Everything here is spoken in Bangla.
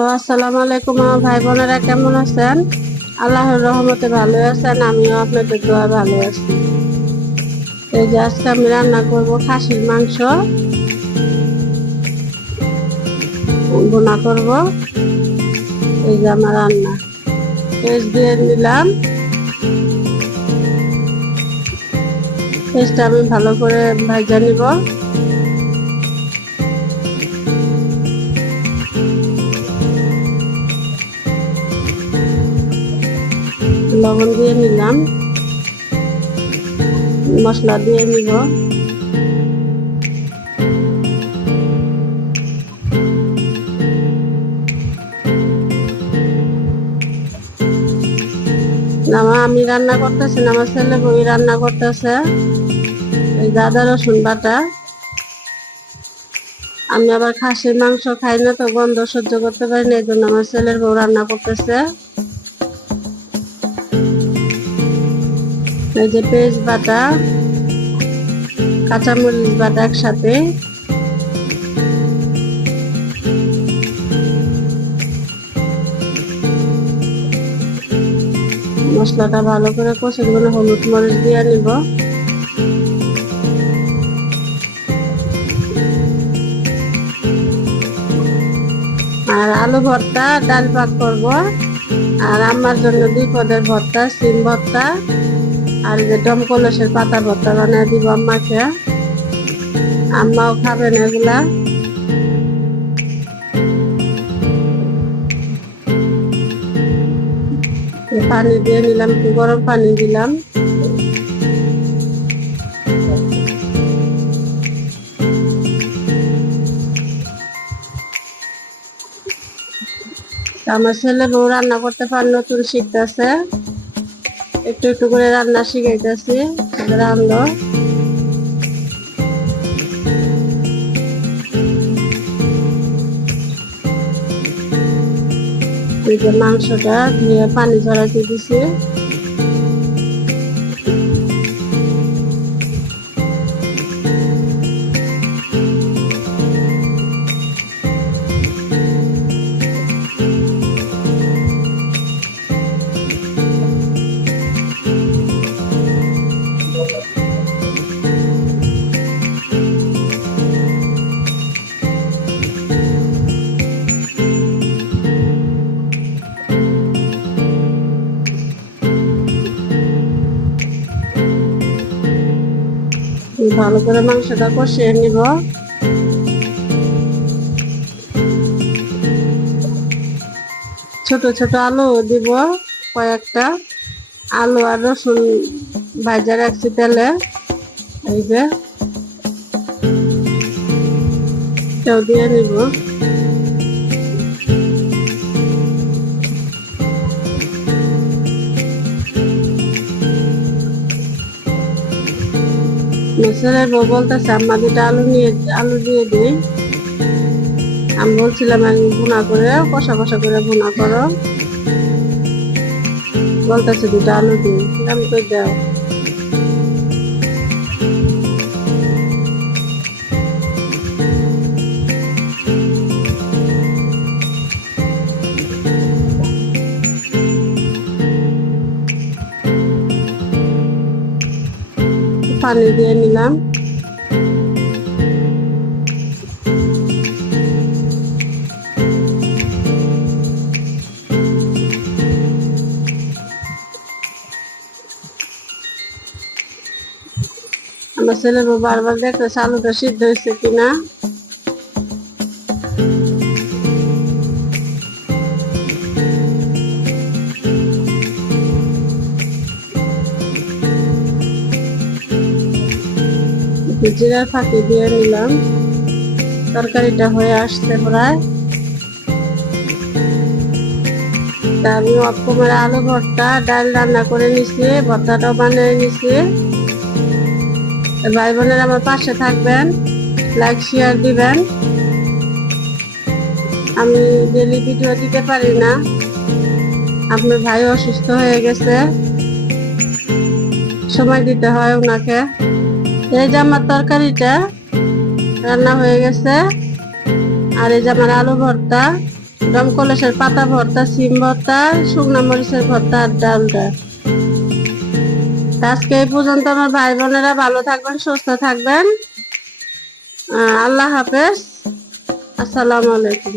হ্যালো, আসসালামু আলাইকুম। আমার ভাই বোনেরা কেমন আছেন? আল্লাহর রহমতে ভালো আছেন, আমিও আপনাদের দোয়া ভালো আছি। এই যে আজকে আমি রান্না করব খাসির মাংস ভুনা করব। এই যে আমার রান্না, পেঁয়াজ দিয়ে নিলাম। পেঁয়াজটা আমি ভালো করে ভাজা নিব। লবণ দিয়ে নিলাম, মশলা দিয়ে নিব। আমি রান্না করতেছি না, আমার ছেলে বই রান্না করতেছে। এই আদা রসুন বাটা। আমি আবার খাসির মাংস খাই না, তো গন্ধ সহ্য করতে পারি না, এই জন্য আমার ছেলের বউ রান্না করতেছে। এই যে পেঁয়াজ বাটা, কাঁচামরিচ বাটা একসাথে। মশলাটা ভালো করে কষে দেবেন, হলুদ মরিচ দিয়ে নিব। আর আলু ভর্তা, ডাল পাক করব। আর আমার জন্য 2 পদের ভর্তা, সিম ভর্তা আর যে ডমকলসের পাতা ভর্তা বানিয়ে দিব আম্মাকে। আম্মাও খাবেন এগুলা। পানি দিয়ে নিলাম, একটু গরম পানি দিলাম। আমার ছেলে বউ রান্না করতে পারে, নতুন শিখতেছে, একটু একটু করে রান্না শিখাইতেছি রান্না। এই যে মাংসটা ধুয়ে পানি ঝরাইতে দিছি। ভালো করে মাংসটা কষিয়ে নিব। ছোট ছোট আলু দিব কয়েকটা। আলু আর রসুন ভাজা রাখছি তেলে। এই যে এটাও দিয়ে নিব। ছেলের বউ বলতেছে আম্মা 2টা আলু দিয়ে দিই। আমি বলছিলাম আমি ভুনা করে কষা কষা করে ভুনা করো। বলতেছে 2টা আলু দিই, আমি কই দাও। পানি দিয়ে নিলাম। আমার ছেলের বউ বারবার দেখতেছে আলুটা সিদ্ধ হয়েছে কিনা। জিরার ফাঁকি দিয়ে নিলাম। তরকারিটা হয়ে আসছে প্রায়। আমি অপকমের আলু ভর্তা, ডাল রান্না করে নিছি, ভর্তাটাও বানিয়ে নিছি। ভাই বোনেরা আমার পাশে থাকবেন, লাইক শেয়ার দিবেন। আমি ডেলি ভিডিও দিতে পারি না, আপনার ভাই অসুস্থ হয়ে গেছে, সময় দিতে হয় ওনাকে। এই যে আমার তরকারিটা রান্না হয়ে গেছে, আর এই যে আমার আলু ভর্তা, দমকলের পাতা ভর্তা, সিম ভর্তা, শুকনা মরিচের ভর্তা আর ডালটা। আজকে এই পর্যন্ত। আমার ভাই বোনেরা ভালো থাকবেন, সুস্থ থাকবেন। আল্লাহ হাফেজ। আসসালামু আলাইকুম।